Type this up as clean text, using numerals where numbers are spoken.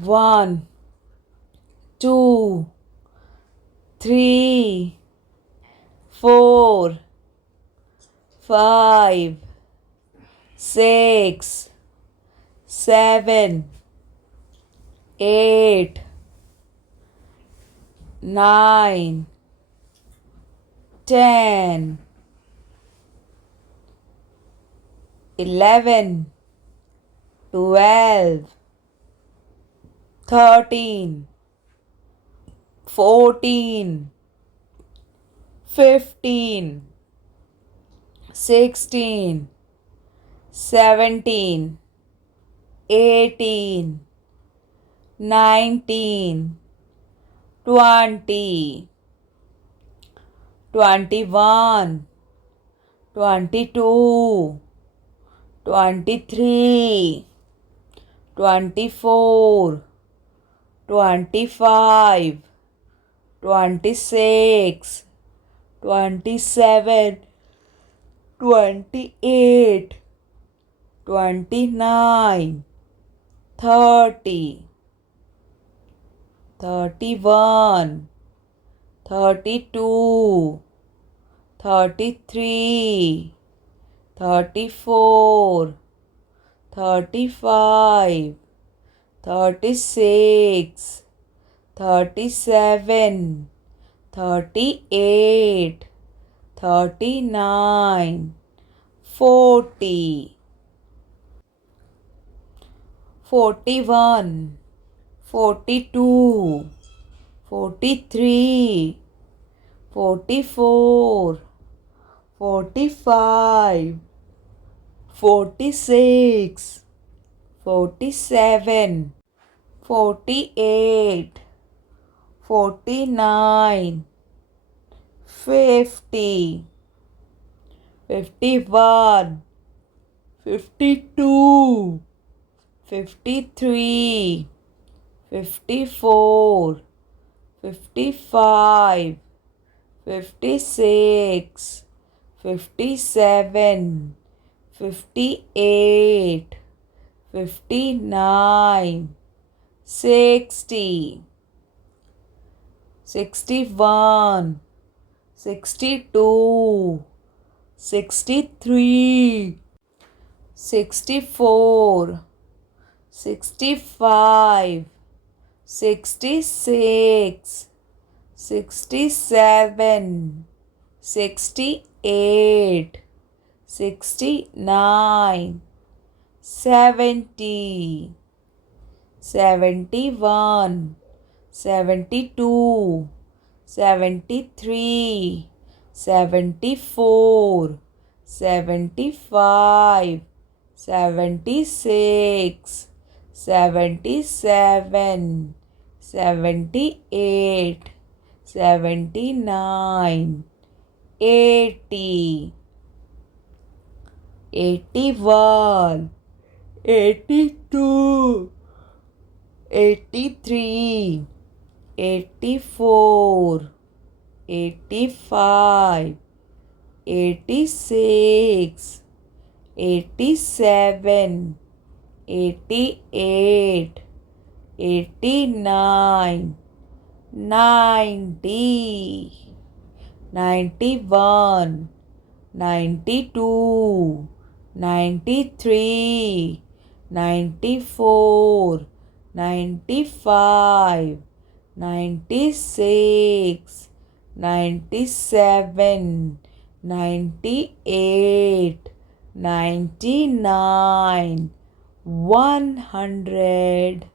1, 2, 3, 4, 5, 6, 7, 8, 9, 10, 11, 12, 13, 14, 15, 16, 17, 18, 19, 20, 21, 22, 23, 24, 25, 26, 27, 28, 29, 30, 31, 32, 33, 34, 35, 36, 37, 38, 39, 40, 41, 42, 43, 44, 45, 46, 47, 48, 49, 50, 51, 52, 53, 54, 55, 56, 57, 58, 59, 60, 61, 62, 63, 64, 65, 66, 67, 68, 69, 70, 71, 72, 73, 74, 75, 76, 77, 78, 79, 80, 81, 82, 83, 84, 85, 86, 87, 88, 89, 90, 91, 92, 93, 94, 95, 96, 97, 98, 99, 100.